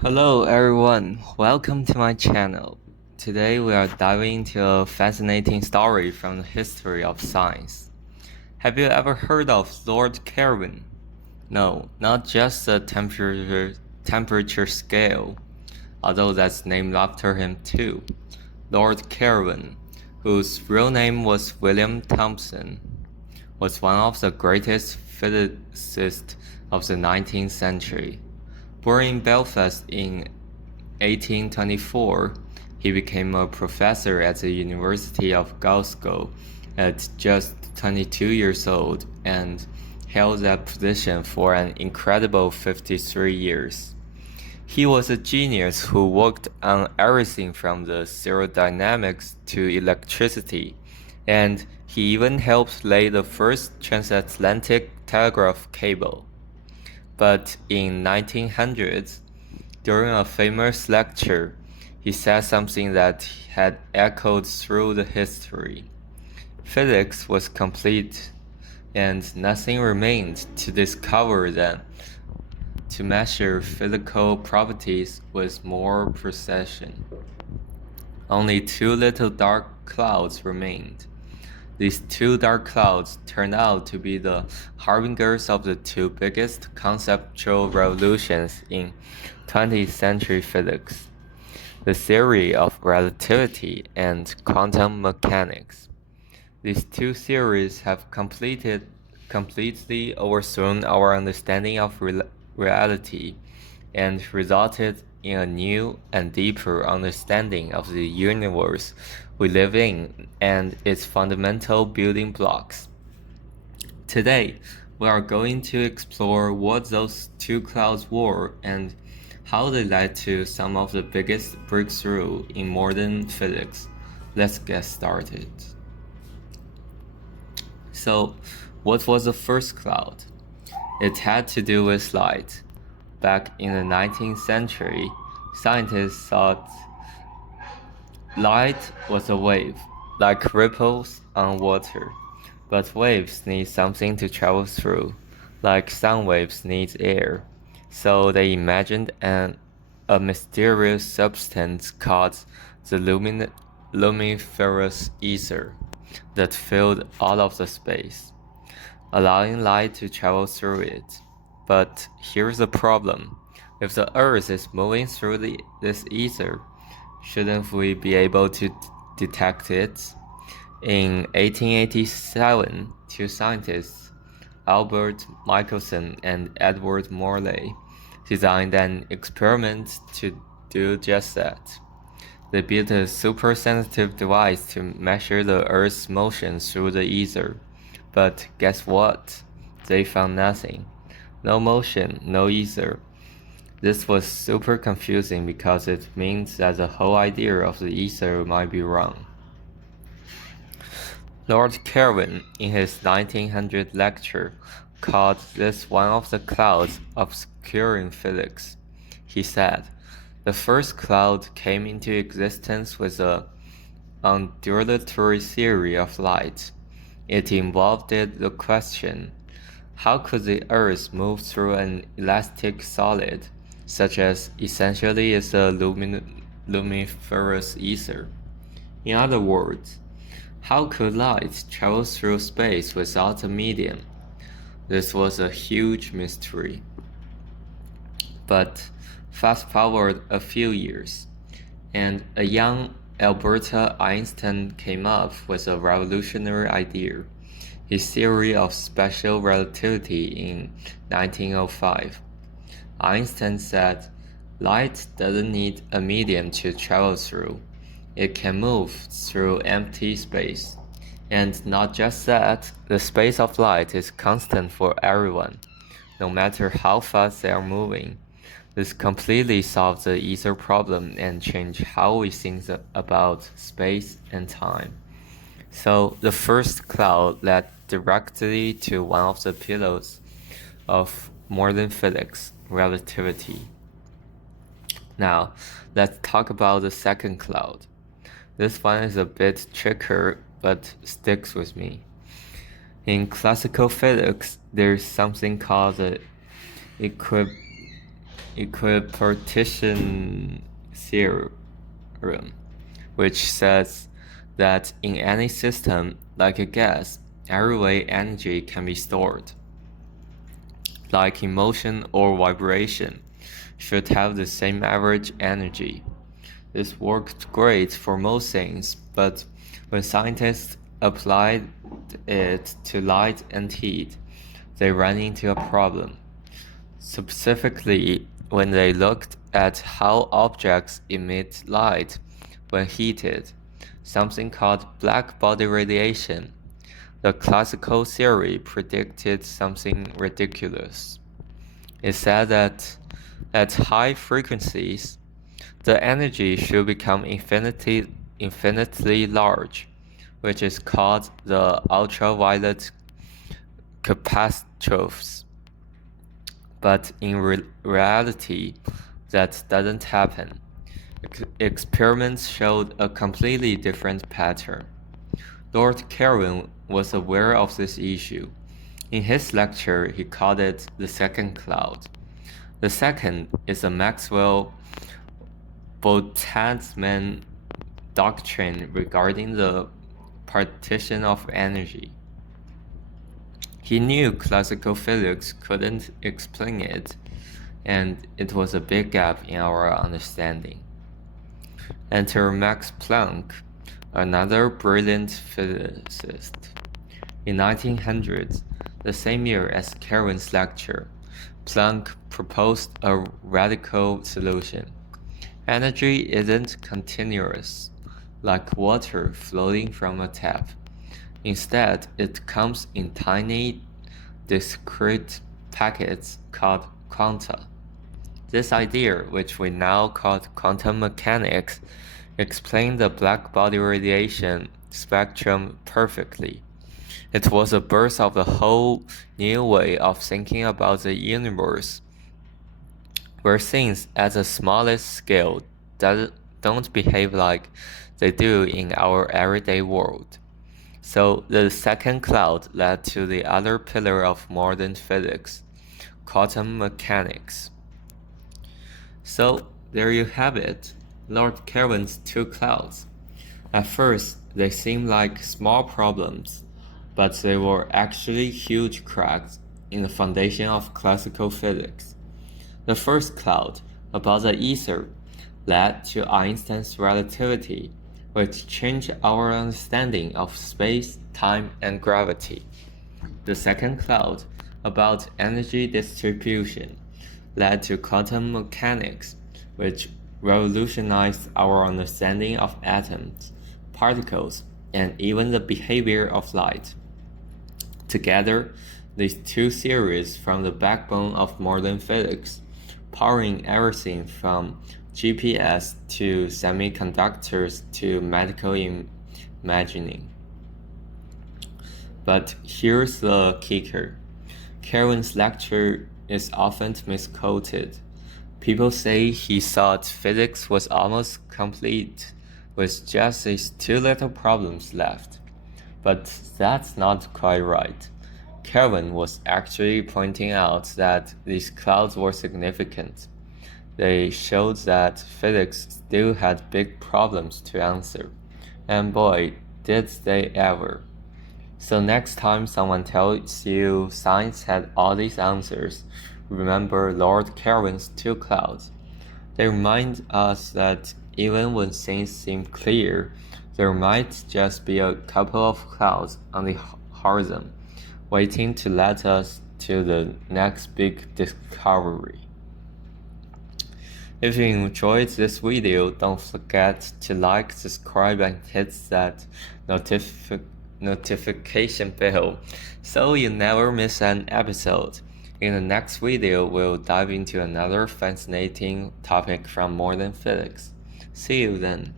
Hello everyone, welcome to my channel. Today we are diving into a fascinating story from the history of science. Have you ever heard of Lord Kelvin? No, not just the temperature scale, although that's named after him too. Lord Kelvin, whose real name was William Thomson, was one of the greatest physicists of the 19th century. Born in Belfast in 1824, he became a professor at the University of Glasgow at just 22 years old and held that position for an incredible 53 years. He was a genius who worked on everything from the aerodynamics to electricity, and he even helped lay the first transatlantic telegraph cable. But in 1900s, during a famous lecture, he said something that had echoed through the history. Physics was complete, and nothing remained to discover than to measure physical properties with more precision. Only two little dark clouds remained. These two dark clouds turned out to be the harbingers of the two biggest conceptual revolutions in 20th century physics: the theory of relativity and quantum mechanics. These two theories have completely overthrown our understanding of reality and resulted in a new and deeper understanding of the universe we live in and its fundamental building blocks. Today, we are going to explore what those two clouds were and how they led to some of the biggest breakthroughs in modern physics. Let's get started. So, what was the first cloud? It had to do with light. Back in the 19th century, scientists thought light was a wave, like ripples on water. But waves need something to travel through, like sound waves need air. So they imagined a mysterious substance called the lumiferous ether that filled all of the space, allowing light to travel through it. But here's the problem. If the Earth is moving through this ether, shouldn't we be able to detect it? In 1887, two scientists, Albert Michelson and Edward Morley, designed an experiment to do just that. They built a super sensitive device to measure the Earth's motion through the ether. But guess what? They found nothing. No motion, no ether. This was super confusing because it means that the whole idea of the ether might be wrong. Lord Kelvin, in his 1900 lecture, called this one of the clouds obscuring physics. He said, the first cloud came into existence with an undulatory theory of light. It involved the question, how could the Earth move through an elastic solid, such as essentially is a lumiferous ether? In other words, how could light travel through space without a medium? This was a huge mystery. But fast forward a few years, and a young Albert Einstein came up with a revolutionary idea, his theory of special relativity in 1905. Einstein said, light doesn't need a medium to travel through. It can move through empty space. And not just that, the space of light is constant for everyone, no matter how fast they are moving. This completely solves the ether problem and changed how we think about space and time. So the first cloud led directly to one of the pillars of modern physics, relativity. Now, let's talk about the second cloud. This one is a bit trickier, but sticks with me. In classical physics, there's something called the equipartition theorem, which says that in any system, like a gas, every way energy can be stored, like in motion or vibration, should have the same average energy. This worked great for most things, but when scientists applied it to light and heat, they ran into a problem. Specifically, when they looked at how objects emit light when heated, something called black body radiation. The classical theory predicted something ridiculous. It said that at high frequencies, the energy should become infinitely large, which is called the ultraviolet catastrophes. But in reality, that doesn't happen. Experiments showed a completely different pattern. Lord Kelvin was aware of this issue. In his lecture, he called it the second cloud. The second is a Maxwell-Boltzmann doctrine regarding the partition of energy. He knew classical physics couldn't explain it, and it was a big gap in our understanding. Enter Max Planck, another brilliant physicist. In 1900, the same year as Kelvin's lecture, Planck proposed a radical solution. Energy isn't continuous, like water flowing from a tap. Instead, it comes in tiny, discrete packets called quanta. This idea, which we now call quantum mechanics, explained the black body radiation spectrum perfectly. It was a birth of a whole new way of thinking about the universe, where things at the smallest scale don't behave like they do in our everyday world. So the second cloud led to the other pillar of modern physics, quantum mechanics. So there you have it, Lord Kelvin's two clouds. At first, they seemed like small problems, but they were actually huge cracks in the foundation of classical physics. The first cloud, about the ether, led to Einstein's relativity, which changed our understanding of space, time, and gravity. The second cloud, about energy distribution, led to quantum mechanics, which revolutionized our understanding of atoms, particles, and even the behavior of light. Together, these two theories form the backbone of modern physics, powering everything from GPS to semiconductors to medical imaging. But here's the kicker. Kelvin's lecture is often misquoted. People say he thought physics was almost complete, with just these two little problems left. But that's not quite right. Kelvin was actually pointing out that these clouds were significant. They showed that physics still had big problems to answer. And boy, did they ever. So next time someone tells you science had all these answers, remember Lord Kelvin's two clouds. They remind us that even when things seem clear, there might just be a couple of clouds on the horizon, waiting to lead us to the next big discovery. If you enjoyed this video, don't forget to like, subscribe, and hit that notification bell so you never miss an episode. In the next video, we'll dive into another fascinating topic from modern physics. See you then.